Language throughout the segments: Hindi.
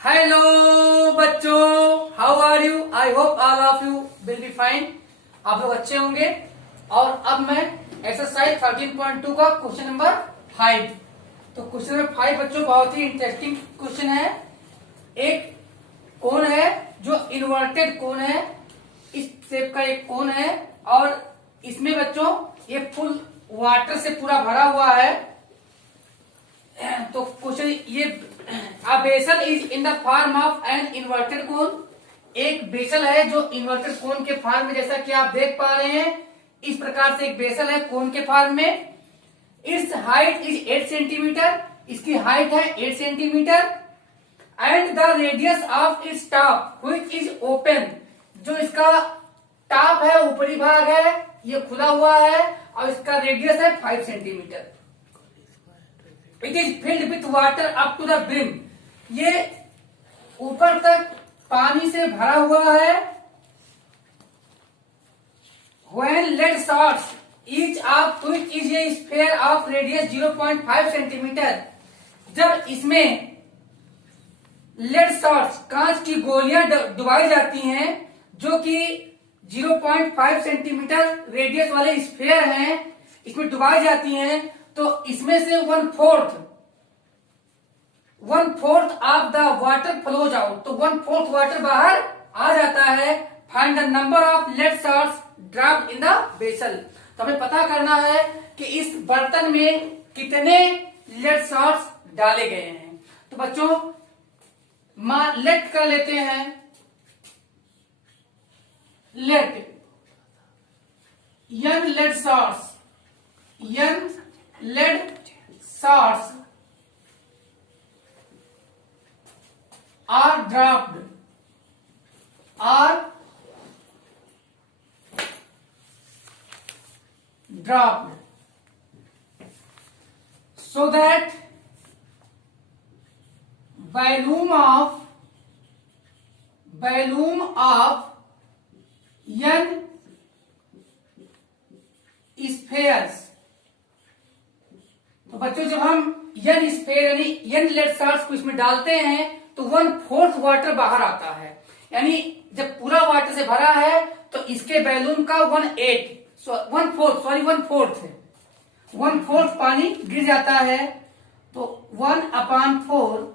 हेलो बच्चों, how are you? I hope all of you will be fine. आप लोग अच्छे होंगे। और अब मैं एक्सरसाइज 13.2 का क्वेश्चन नंबर 5। तो क्वेश्चन नंबर 5 बच्चों बहुत ही इंटरेस्टिंग क्वेश्चन है। एक कोन है जो इन्वर्टेड कोन है, इस शेप का एक कोन है और इसमें बच्चों ये फुल वाटर से पूरा भरा हुआ है। तो क्वेश्चन ये A vessel is in the form of an inverted cone। एक बेसल है जो इन्वर्टेड कोन के फॉर्म में, जैसा कि आप देख पा रहे हैं इस प्रकार से एक बेसल है कोन के फॉर्म में। इट्स हाइट इज 8 सेंटीमीटर, इसकी हाइट है 8 centimetre. And the radius of its top which is open, जो इसका टॉप है ऊपरी भाग है ये खुला हुआ है और इसका रेडियस है 5 centimetre. It is filled with water up to the brim, ये ऊपर तक पानी से भरा हुआ है। When lead shots, each of which is a sphere of radius 0.5 centimetre, जब इसमें लेड शॉट्स कांच की गोलियां डुबाई जाती हैं जो कि 0.5 सेंटीमीटर रेडियस वाले स्फेयर हैं, इसमें डुबाई जाती हैं, तो इसमें से 1/4 of the water flows out, तो 1/4 वाटर बाहर आ जाता है। Find the number of lead shots dropped in the vessel, तो हमें पता करना है कि इस बर्तन में कितने लेड शॉट्स डाले गए हैं। तो बच्चों लेट कर लेते हैं, let n lead shots, n lead shots are dropped so that volume of n spheres, तो बच्चों जब हम n स्फेयर यानी n लेड शॉट्स को इसमें डालते हैं तो 1/4 वाटर बाहर आता है। यानी जब पूरा वाटर से भरा है तो इसके बैलून का 1/4 पानी गिर जाता है। तो 1/4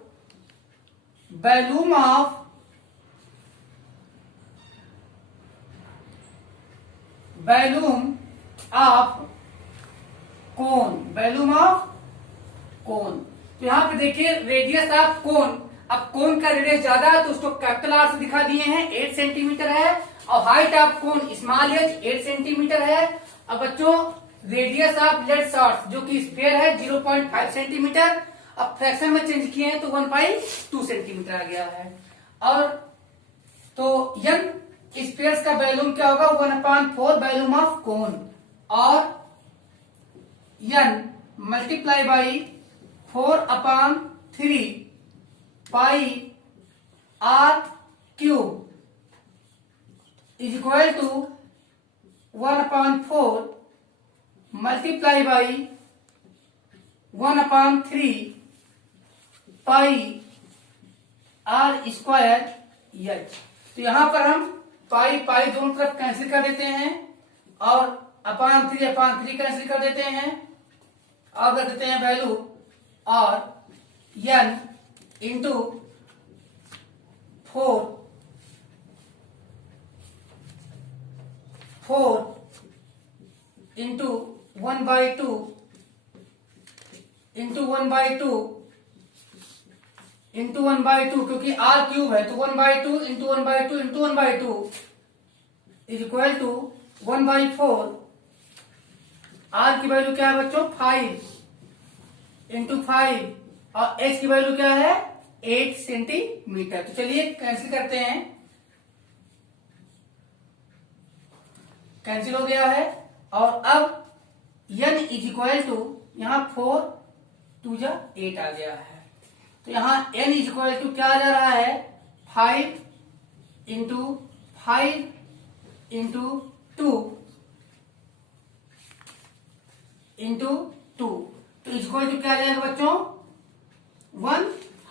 बैलून ऑफ कोन, तो यहां पे देखिए रेडियस ऑफ कोन, अब कोन का रेडियस ज्यादा है तो उसको कैपिटल आर से दिखा दिए हैं, 8 सेंटीमीटर है। और height of cone small H 8 centimetre है। अब बच्चों रेडियस ऑफ लेड शॉट्स जो कि स्फेयर है 0.5 सेंटीमीटर, अब फ्रैक्शन में चेंज किए हैं तो 1/2 सेंटीमीटर आ गया है। और तो n स्फेयर्स का वैल्यूम क्या होगा, 1/4 वैल्यूम ऑफ कोन, और n multiply by 4/3 pi r cube is equal to 1/4 multiply by 1/3 pi are square h. तो यहां पर हम पाई दोनों तरफ कैंसिल कर देते हैं और अपॉन 3 कैंसिल कर देते हैं और कर देते हैं वैल्यू, और n इंटू 4 इंटू 1/2 इंटू 1/2 क्योंकि r क्यूब है तो 1/2 into 1/2 into 1/2 is equal to 1/4। r की वैल्यू क्या है बच्चों, 5 इंटू 5, और h की वैल्यू क्या है 8 सेंटीमीटर। तो चलिए कैंसिल करते हैं, कैंसिल हो गया है। और अब n इज इक्वल टू, यहां 4 2 जा 8 आ गया है, तो यहां n इज इक्वल टू क्या आ जा रहा है 5 इंटू 5 इंटू 2 इंटू 2, तो इज इक्वल टू क्या आ जाएगा बच्चों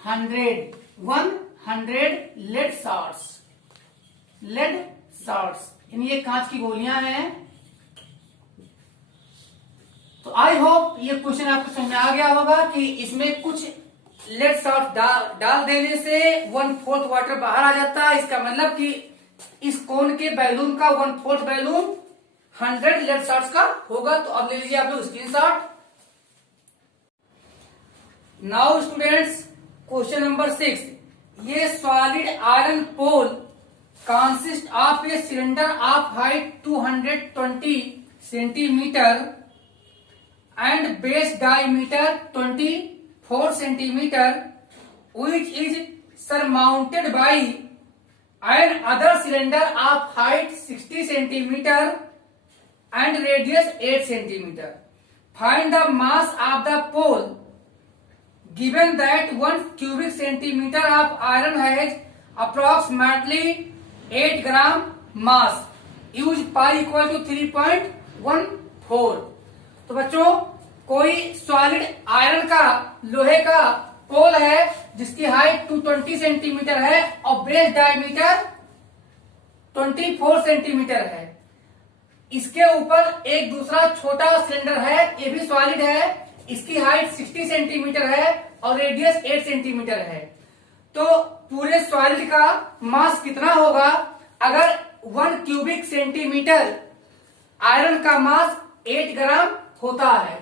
100 100 लेड शॉट्स, लेड शॉट्स यानी ये कांच की गोलियां हैं। तो आई होप ये क्वेश्चन आपको समझ में आ गया होगा कि इसमें कुछ लेड शॉट डाल देने से 1/4 वाटर बाहर आ जाता है। इसका मतलब कि इस कोन के बैलून का 1/4 बैलून 100 लेड शॉट्स का होगा। तो अब ले लीजिए आप लोग screenshot. Now students, question number 6, ये solid iron pole consist of a cylinder of height 220 centimetre and base diameter 24 centimeter, which is surmounted by an other cylinder of height 60 centimeter and radius 8 centimeter. Find the mass of the pole given that 1 cubic centimeter of iron has approximately 8 gram mass. Use pi equal to 3.14. तो बच्चों, कोई सॉलिड आयरन का, लोहे का पोल है जिसकी हाइट 220 सेंटीमीटर है और बेस डायमीटर 24 सेंटीमीटर है। इसके ऊपर एक दूसरा छोटा सिलेंडर है, ये भी सॉलिड है, इसकी हाइट 60 सेंटीमीटर है और रेडियस 8 सेंटीमीटर है। तो पूरे सॉलिड का मास कितना होगा? अगर 1 क्यूबिक सेंटीमीटर आयरन का मास 8 ग्राम होता है,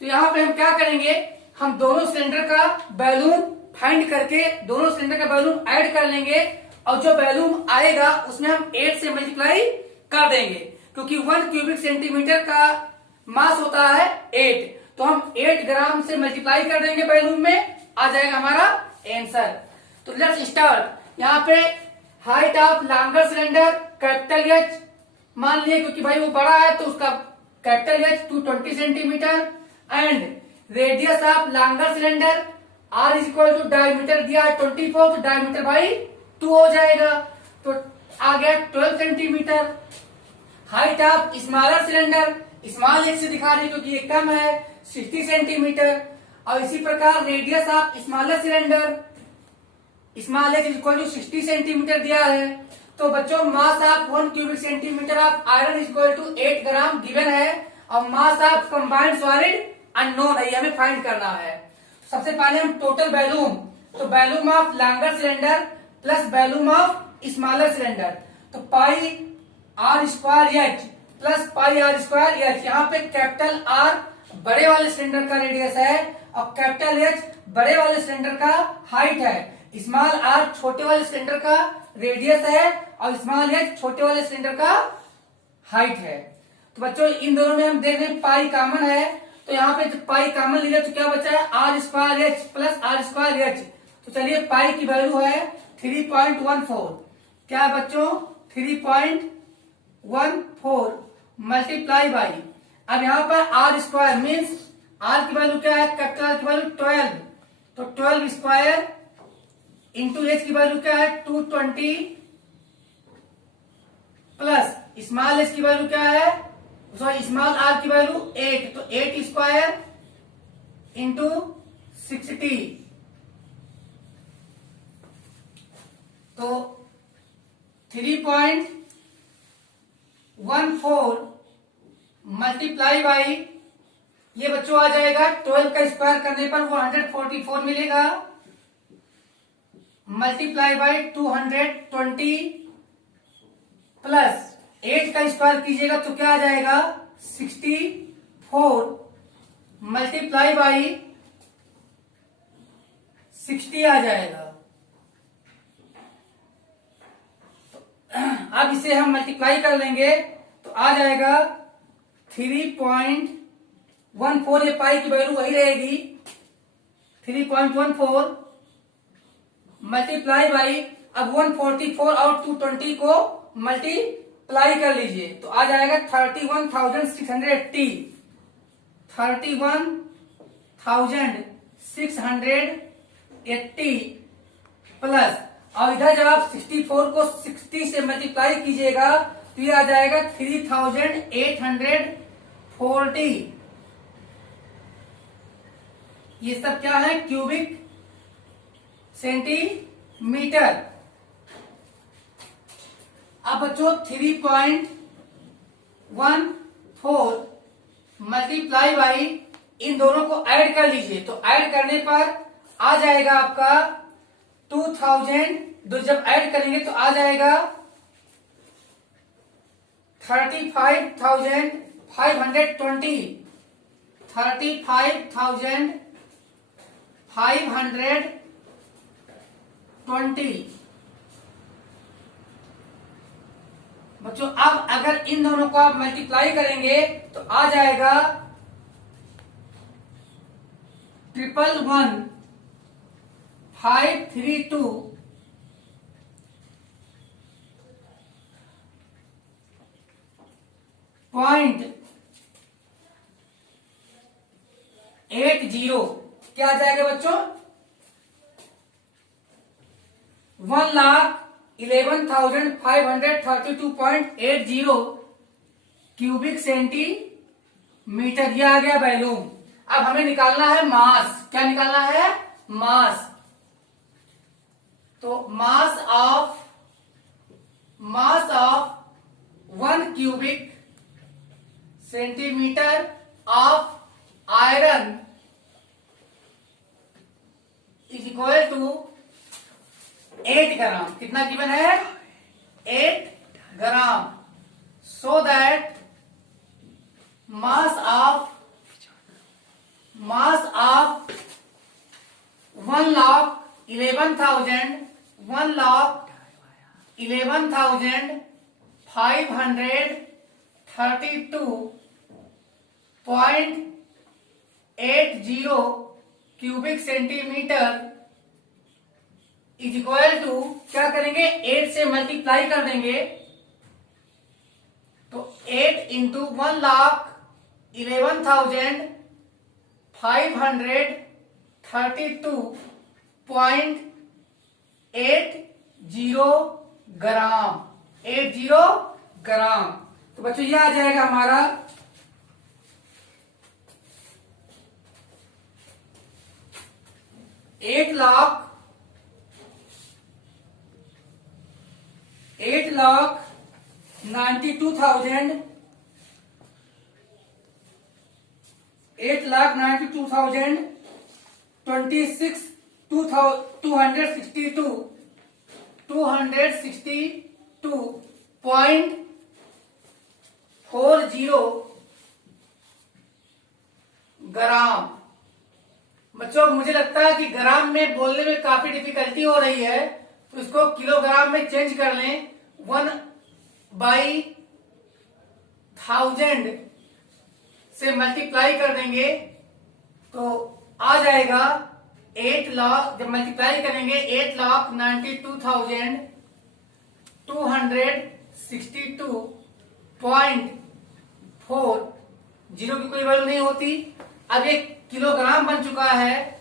तो यहां पे हम क्या करेंगे, हम दोनों सिलेंडर का बैलून फाइंड करके दोनों सिलेंडर का बैलून ऐड कर लेंगे और जो बैलून आएगा उसमें हम 8 से मल्टीप्लाई कर देंगे, क्योंकि 1 क्यूबिक सेंटीमीटर का मास होता है 8, तो हम 8 ग्राम से मल्टीप्लाई कर देंगे बैलून में, आ जाएगा हमारा आंसर। तो लेट्स स्टार्ट। यहाँ पे height of longer cylinder capital H मान लिए, क्योंकि भाई वो बड़ा है तो उसका capital H 220 centimetre and radius of longer cylinder r is equal to diameter दिया है 24, तो डायमीटर बाई 2 हो जाएगा, तो आ गया 12 centimetre. Height of smaller cylinder, small H से दिखा रही क्योंकि ये कम है, 60 सेंटीमीटर, और इसी प्रकार radius of smaller cylinder small H is equal to 60 centimetre दिया है। तो बच्चों, mass of 1 cubic centimetre of iron is equal to 8 gram given है और mass of combined solid unknown है, हमें फाइंड करना है। सबसे पहले हम टोटल बैलूम, तो volume of longer cylinder plus volume of smaller cylinder, तो pi are square H plus pi are square H. यहाँ पे कैपिटल आर बड़े वाले सिलेंडर का रेडियस है और कैपिटल एच बड़े वाले सिलेंडर का हाइट है, स्मॉल आर छोटे वाले सिलेंडर का रेडियस है और स्मॉल एच छोटे वाले सिलेंडर का हाइट है। तो बच्चों, इन दोनों में हम देख रहे हैं पाई कॉमन है, तो यहाँ पे जब पाई कॉमन लिया तो क्या बचा है, r square H plus r square h. तो चलिए, पाई की वैल्यू है 3.14, क्या है बच्चों 3.14 मल्टीप्लाई बाई, अब यहाँ पर आर स्क्वायर मीन्स आर की वैल्यू क्या है, कैपिटल आर की वैल्यू 12, तो 12 स्क्वायर इंटू एच की वैल्यू क्या है 220 प्लस स्मॉल एच की वैल्यू क्या है, सॉरी स्मॉल आर की वैल्यू 8, तो 8 स्क्वायर इंटू 60, तो 3.14 मल्टीप्लाई बाई, ये बच्चों आ जाएगा 12 का स्क्वायर करने पर वो 144 मिलेगा, मल्टीप्लाई बाई 220 प्लस 8 का स्क्वायर कीजिएगा तो क्या आ जाएगा 64 मल्टीप्लाई बाई 60 आ जाएगा। अब इसे हम मल्टीप्लाई कर लेंगे तो आ जाएगा 3.14, ये पाई की वैल्यू वही रहेगी 3.14 मल्टीप्लाई बाई, अब 144 और 220 को मल्टीप्लाई कर लीजिए तो आ जाएगा 31,680 31,680 प्लस, और इधर जब आप 64 को 60 से मल्टीप्लाई कीजिएगा तो ये आ जाएगा 3,840। ये सब क्या है, क्यूबिक सेंटीमीटर। मीटर। अब बच्चों 3.14 मल्टीप्लाई बाई इन दोनों को ऐड कर लीजिए, तो ऐड करने पर आ जाएगा आपका 2000, जब ऐड करेंगे तो आ जाएगा 35,520, 35,520। बच्चों अब अगर इन दोनों को आप मल्टीप्लाई करेंगे तो आ जाएगा 1,532.80। क्या आ जाएगा बच्चों? 1,11,532.80 क्यूबिक सेंटीमीटर। यह आ गया वैल्यूम। अब हमें निकालना है मास। क्या निकालना है? मास। तो mass of 1 cubic centimetre of iron is equal to 8 gram. कितना गिवन है? 8 gram. So that mass of 1,11,532.80 cubic centimetre is equal to, क्या करेंगे? 8 से मल्टीप्लाई कर देंगे, तो 8 इंटू 1,11,532.80 ग्राम। 80 ग्राम। तो बच्चों ये आ जाएगा हमारा 8,92,262.40 ग्राम। बच्चों मुझे लगता है कि ग्राम में बोलने में काफी डिफिकल्टी हो रही है, तो इसको किलोग्राम में चेंज कर लें। 1/1000 से मल्टीप्लाई कर देंगे तो आ जाएगा 8 लाख। जब मल्टीप्लाई करेंगे 8,92,262.40 की कोई वैल्यू नहीं होती। अब एक किलोग्राम बन चुका है,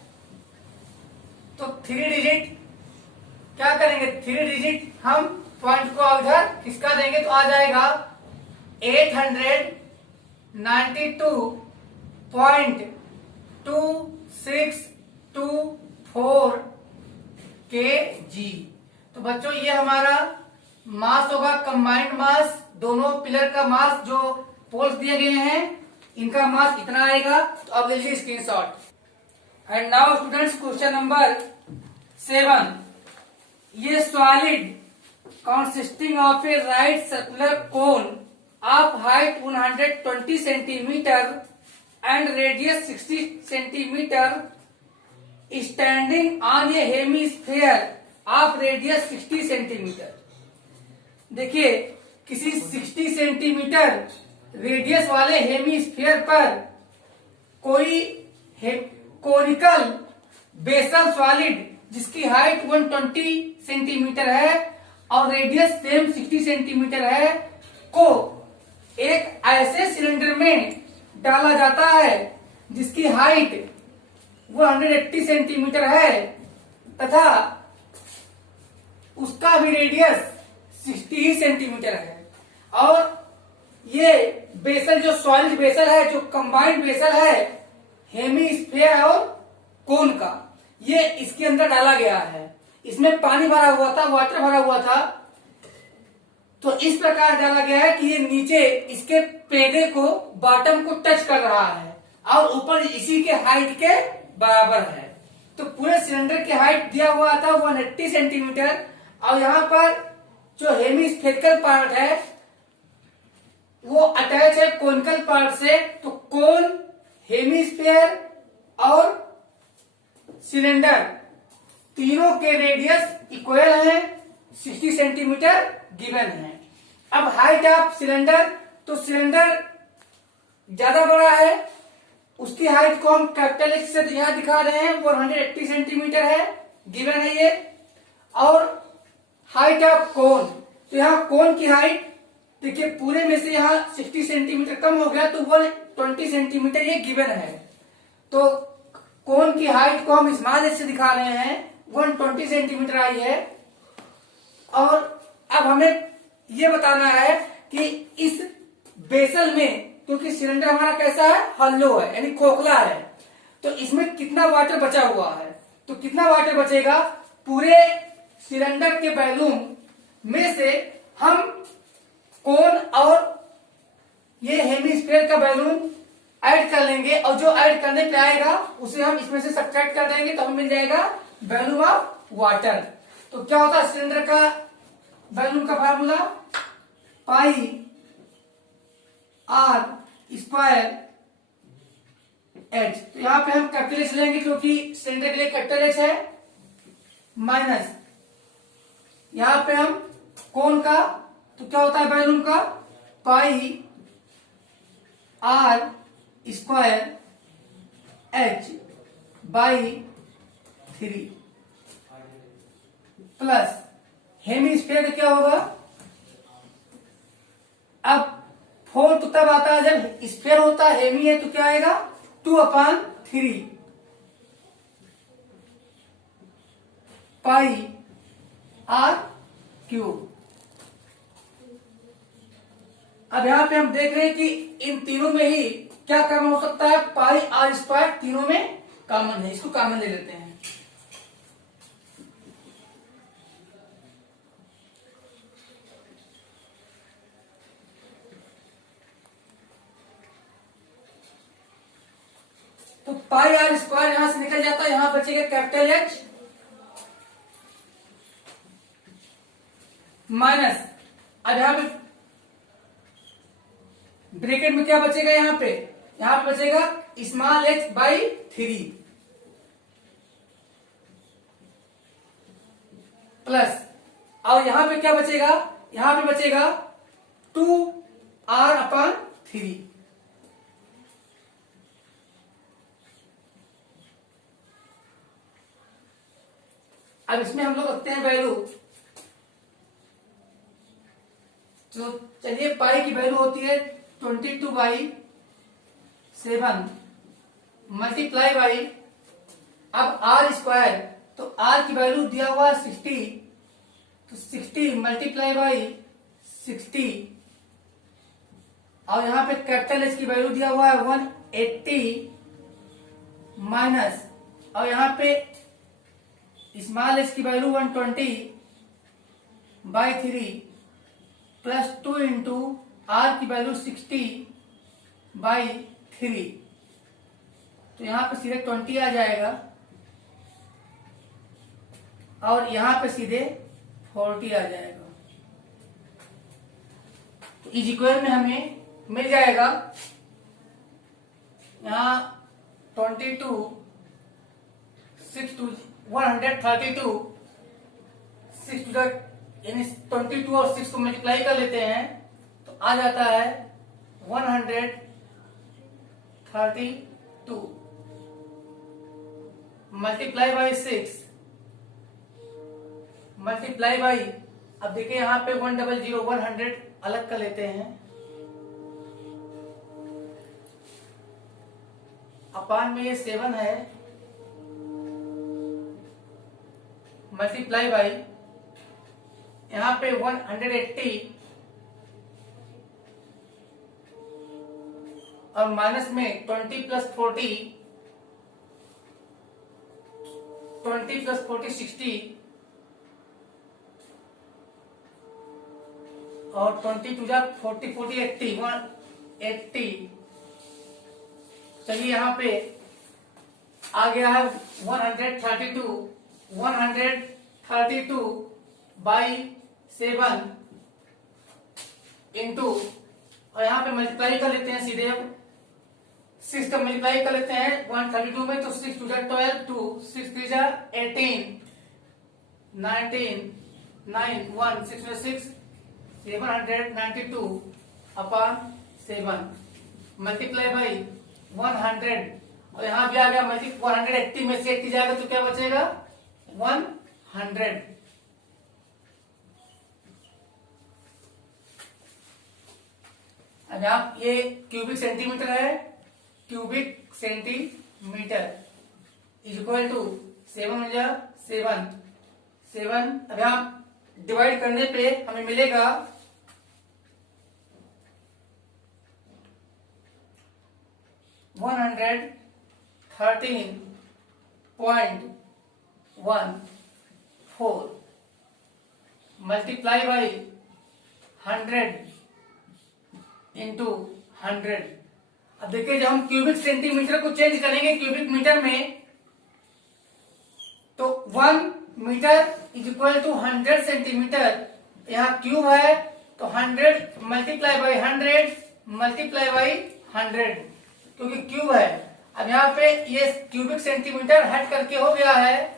तो 3 डिजिट क्या करेंगे? 3 डिजिट हम पॉइंट को उधर खिसका देंगे तो आ जाएगा 892.2624 kg। तो बच्चों ये हमारा मास होगा, कंबाइंड मास। दोनों पिलर का मास जो पोल्स दिए गए हैं इनका मास इतना आएगा। तो अब लीजिए screenshot. And now students question number 7। ये solid consisting of a right circular cone of height 120 centimeter and radius 60 centimeter standing on a hemisphere of radius 60 centimeter। देखिए किसी 60 सेंटीमीटर रेडियस वाले हेमीस्फीयर पर कोई कोनिकल बेसल सॉलिड जिसकी हाइट 120 सेंटीमीटर है और रेडियस सेम 60 सेंटीमीटर है को एक ऐसे सिलेंडर में डाला जाता है जिसकी हाइट 180 सेंटीमीटर है तथा उसका भी रेडियस 60 सेंटीमीटर है। और ये बेसल जो सॉलिड बेसल है, जो कंबाइंड बेसल है हेमीस्फीयर और कोन का, ये इसके अंदर डाला गया है। इसमें पानी भरा हुआ था, वाटर भरा हुआ था, तो इस प्रकार डाला गया है कि ये नीचे इसके पेड़े को, बॉटम को टच कर रहा है और ऊपर इसी के हाइट के बराबर है। तो पूरे सिलेंडर की हाइट दिया हुआ था 180 सेंटीमीटर और यहाँ पर जो हेमिस्फेरिकल पार्ट है वो अटैच है कोनिकल पार्ट से। तो कोन, हेमिस्फेयर और सिलेंडर तीनों के रेडियस इक्वल है, 60 सेंटीमीटर गिवन है। अब हाइट ऑफ सिलेंडर, तो सिलेंडर ज्यादा बड़ा है, उसकी हाइट को हम कैपिटल एक्स से यहां दिखा रहे हैं, 180 सेंटीमीटर है, गिवन है ये। और हाइट ऑफ कोन, तो यहाँ कोन की हाइट देखिए पूरे में से यहाँ 60 सेंटीमीटर कम हो गया तो 120 सेंटीमीटर ये गिवन है। तो कोन की हाइट को हम स्मॉल एच से दिखा रहे हैं, 120 सेंटीमीटर आई है। और अब हमें ये बताना है कि इस बेसल में, क्योंकि सिलेंडर हमारा कैसा है, हॉलो है यानी खोखला है, तो इसमें कितना वाटर बचा हुआ है। तो कितना वाटर बचेगा, पूरे सिलेंडर के वॉल्यूम में से हम कोन और ये हेमिस्फीयर का वॉल्यूम ऐड कर लेंगे और जो ऐड करने पे आएगा उसे हम इसमें से सब्ट्रैक्ट कर देंगे तो हमें मिल जाएगा वॉल्यूम ऑफ वाटर। तो क्या होता है सिलेंडर का वॉल्यूम का formula, pi are square h. तो यहां पे हम कैपिटल एच लेंगे क्योंकि सिलेंडर के लिए कैपिटल एच है, माइनस यहां पे हम कोन का, तो क्या होता है वॉल्यूम का, pi are square H by 3 plus hemisphere का क्या होगा, अब 4 तो तब आता है जब स्फीयर होता है, हेमी है तो क्या आएगा 2/3 पाई आर क्यूब। अब यहां पे हम देख रहे हैं कि इन तीनों में ही क्या कॉमन हो सकता है, पाई आर स्क्वायर तीनों में कॉमन है, इसको कॉमन ले लेते हैं। तो पाई आर स्क्वायर यहां से निकल जाता है, यहां बचेगा कैपिटल एच माइनस, अब यहां पे ब्रैकेट में क्या बचेगा, यहां पे बचेगा स्मॉल एच बाई 3 प्लस, और यहां पे क्या बचेगा, यहां पे बचेगा 2r/3। अब इसमें हम लोग रखते हैं वैल्यू, तो चलिए पाई की वैल्यू होती है 22/7 मल्टीप्लाई बाई, अब आर स्क्वायर, तो आर की वैल्यू दिया हुआ 60, तो 60 मल्टीप्लाई बाई 60 और यहां पे कैपिटल एच की वैल्यू दिया हुआ है 180 माइनस, और यहां पे स्मॉल एच की वैल्यू 120/3 प्लस 2 इंटू आर की वैल्यू 60/3, तो यहां पे सीधे 20 आ जाएगा और यहां पे सीधे 40 आ जाएगा। तो इज इक्वल में हमें मिल जाएगा यहां 22 6 to 132 6 to यानी 22 और 6 को मल्टीप्लाई कर लेते हैं तो आ जाता है 132 मल्टीप्लाई बाई 6 मल्टीप्लाई बाई, अब देखिए यहां पे 100 100 अलग कर लेते हैं, अपान में ये 7 है, मल्टीप्लाई बाई यहां पे 180 और माइनस में 20 प्लस 40 60 और 20 टू जा 40 40 80 180। चलिए यहाँ पे आ गया है 132 बाई 7 इंटू, और यहाँ पे मल्टीप्लाई कर लेते हैं सीधे। अब 6 का मल्टीप्लाई कर लेते हैं 132 में, तो 6 टू जा 12 2 6 3 जा 18 19 9 1 6 6 792 अपॉन 7 मल्टीप्लाई बाई 100, और यहाँ भी आ गया मल्टी 180 में से 80 जाएगा तो क्या बचेगा 100। अब यहाँ ये क्यूबिक सेंटीमीटर है, cubic centimetre is equal to 7 जा 7 7। अब यहाँ डिवाइड करने पे हमें मिलेगा 113.14 मल्टीप्लाई बाई 100 इंटू 100। अब देखिए जब हम क्यूबिक सेंटीमीटर को चेंज करेंगे क्यूबिक मीटर में, तो 1 metre is equal to 100 centimetre. यहाँ क्यूब है तो 100 मल्टीप्लाई बाई 100 मल्टीप्लाई बाई 100, क्योंकि क्यूब है। अब यहाँ पे ये क्यूबिक सेंटीमीटर हट करके हो गया है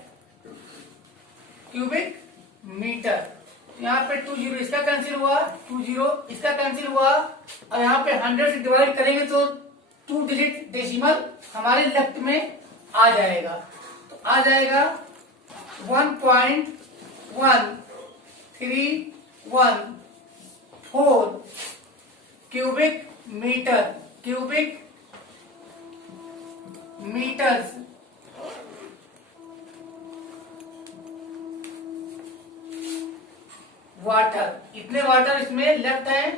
क्यूबिक मीटर। यहाँ पे 20 इसका कैंसिल हुआ, 20 इसका कैंसिल हुआ, और यहाँ पे 100 से डिवाइड करेंगे तो 2 डिजिट डेसिमल हमारे लेफ्ट में आ जाएगा, तो आ जाएगा 1.1314 cubic metre, cubic metres water. इतने वाटर इसमें लेफ्ट है।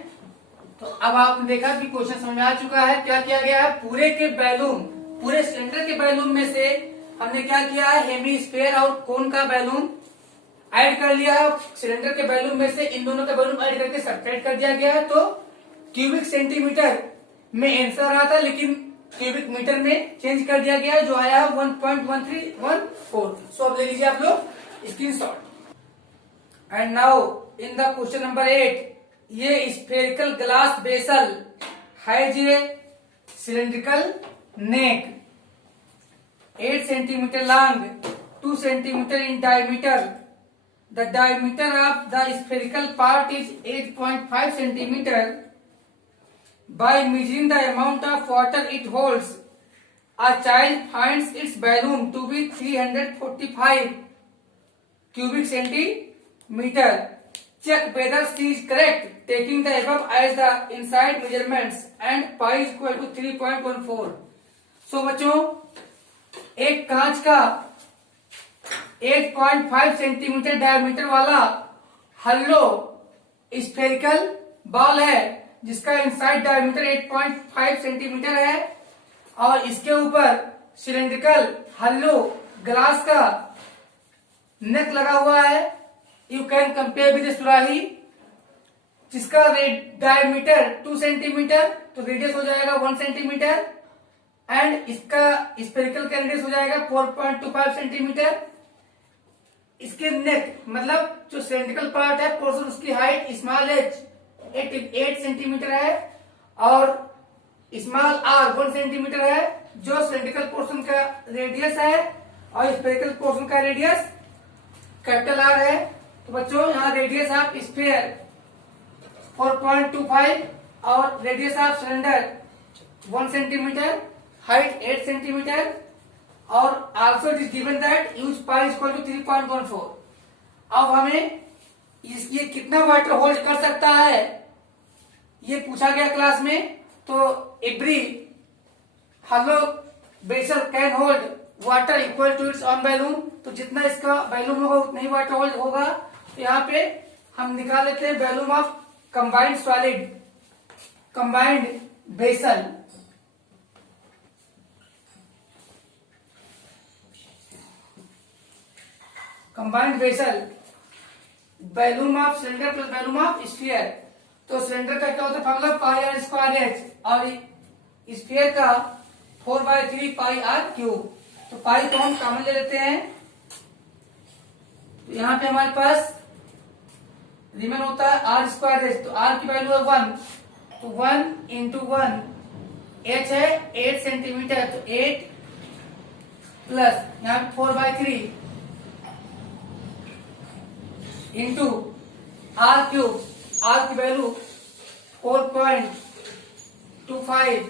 तो अब आपने देखा कि क्वेश्चन समझ में आ चुका है। क्या किया गया है, पूरे के बैलून, पूरे सिलेंडर के बैलून में से हमने क्या किया है, हेमी स्फीयर और कोन का बैलून ऐड कर लिया है। सिलेंडर के बैलून में से इन दोनों का बैलून ऐड करके सब्ट्रैक्ट कर दिया गया है। तो क्यूबिक सेंटीमीटर में आंसर आ रहा था, लेकिन क्यूबिक मीटर में चेंज कर दिया गया है, जो आया 1.1314। सो अब ले लीजिए आप लोग screenshot. And now in the question number 8, ये spherical glass vessel has a cylindrical neck 8 centimetre long, 2 centimetre in diameter. The diameter of the spherical part is 8.5 centimeter. By measuring the amount of water it holds, a child finds its balloon to be 345 cubic centimeter. Check whether she is correct, taking the above as the inside measurements and pi is equal to 3.14. So बच्चों, एक कांच का 8.5 सेंटीमीटर डायमीटर वाला हल्लो स्फेरिकल बॉल है, जिसका इनसाइड डायमीटर 8.5 सेंटीमीटर है, और इसके ऊपर सिलेंड्रिकल हल्लो ग्लास का नेक लगा हुआ है। यू कैन कंपेयर विद सुराही, जिसका डायमीटर 2 सेंटीमीटर, तो रेडियस हो जाएगा 1 सेंटीमीटर, एंड इसका स्फेरिकल का रेडियस हो जाएगा 4.25 सेंटीमीटर। इसके नेक मतलब जो सिलेंड्रिकल पार्ट है पोर्शन, उसकी हाइट स्मॉल एच 8 सेंटीमीटर है, और स्मॉल आर 1 सेंटीमीटर है, जो सिलेंड्रिकल पोर्शन का रेडियस है, और स्फेरिकल पोर्शन का रेडियस कैपिटल आर है। तो बच्चों यहाँ रेडियस ऑफ स्फीयर 4.25 और radius of cylinder 1 centimetre, height 8 centimetre, और also it is given that use pi is equal to 3.14। अब हमें ये कितना वाटर होल्ड कर सकता है ये पूछा गया क्लास में। तो every hollow vessel can hold water equal to its own balloon, तो जितना इसका बैलून होगा उतना ही वाटर होल्ड होगा। तो यहाँ पे हम निकाल लेते हैं volume of combined solid, combined vessel. Combined vessel volume of cylinder plus volume of sphere. तो सिलेंडर का क्या होता है formula pi are square h, और स्फीयर का 4/3 पाई आर क्यूब। तो पाई को हम कॉमन ले लेते हैं, तो यहाँ पे हमारे पास रिमेन होता है आर स्क्वायर एच, तो आर की वैल्यू है 1, तो 1 इंटू 1, एच है 8 सेंटीमीटर, तो 8 प्लस यहाँ पे 4/3 इंटू आर क्यूब, आर की वैल्यू 4.25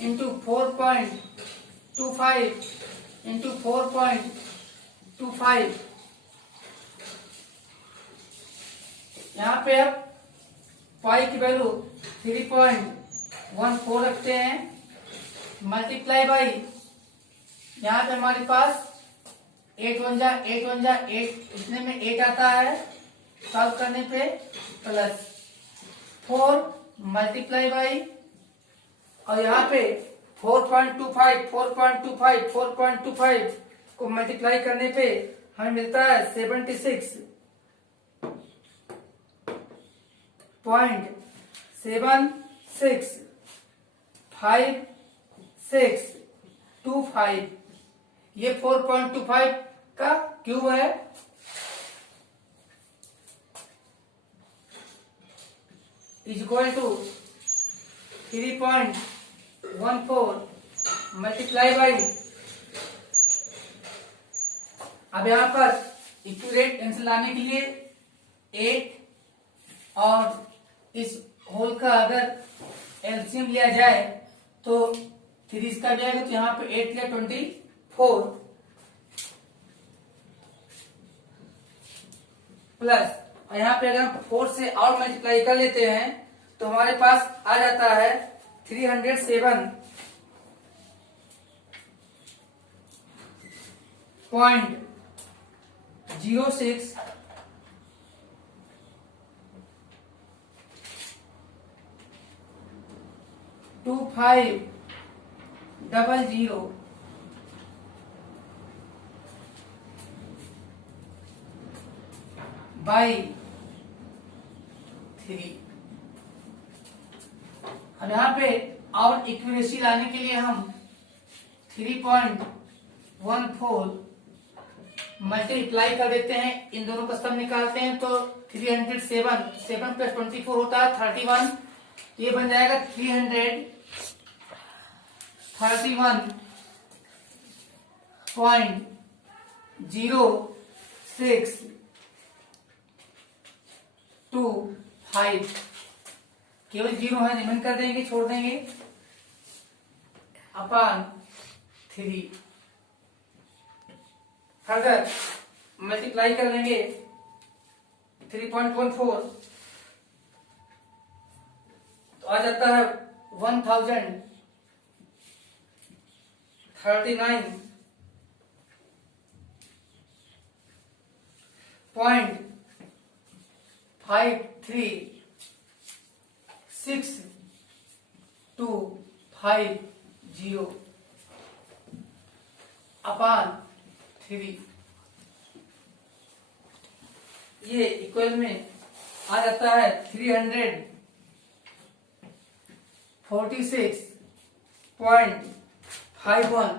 इंटू 4.25 इंटू 4.25। यहाँ पे अब पाई की वैल्यू 3.14 रखते हैं, मल्टीप्लाई बाई यहाँ पे हमारे पास 8 1 जा 8, इतने में 8 आता है, सॉल्व करने पे प्लस 4 मल्टीप्लाई बाई, और यहाँ पे 4.25 को मल्टीप्लाई करने पे हमें मिलता है 76.765625, ये 4.25 का क्यूब है, is equal to 3.14 multiply by, अब यहाँ पर इक्विवेलेंट आंसर लाने के लिए 8 और इस होल का अगर एलसीएम लिया जाए तो 3 इसका भी आएगा, तो यहाँ पे 8 या 24 प्लस, और यहाँ पे अगर हम 4 से और मल्टीप्लाई कर लेते हैं तो हमारे पास आ जाता है 307.06 2500 बाई 3। अब यहाँ पे और इक्विवेलेंसी लाने के लिए हम 3.14 मल्टीप्लाई कर देते हैं, इन दोनों का सम निकालते हैं तो 307 7 प्लस 24 होता है 31, ये बन जाएगा 331.0625, केवल जीरो है, रिमेन कर देंगे, छोड़ देंगे, अपॉन 3। अगर मल्टीप्लाई कर लेंगे 3.14 तो आ जाता है 1039.53650 अपॉन 3। ये इक्वल में आ जाता है 346.51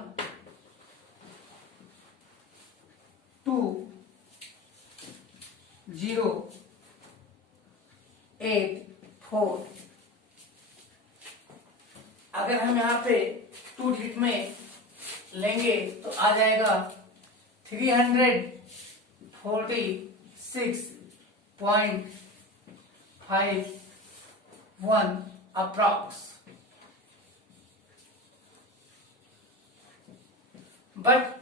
2084। अगर हम यहाँ पे 2 डिजिट में लेंगे तो आ जाएगा 346.51 approx, but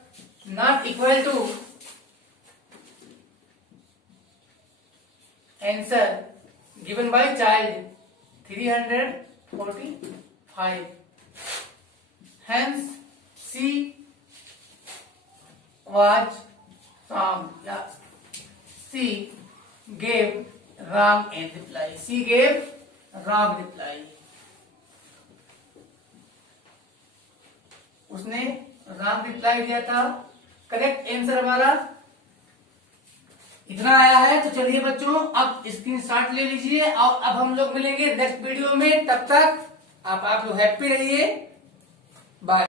not equal to answer given by child 345. Hence C was wrong. Yes. C gave wrong reply. C gave wrong reply. उसने रॉन्ग रिप्लाई दिया था। करेक्ट आंसर हमारा इतना आया है। तो चलिए बच्चों, अब स्क्रीनशॉट ले लीजिए और अब हम लोग मिलेंगे नेक्स्ट वीडियो में। तब तक आप लोग हैप्पी रहिए। बाय।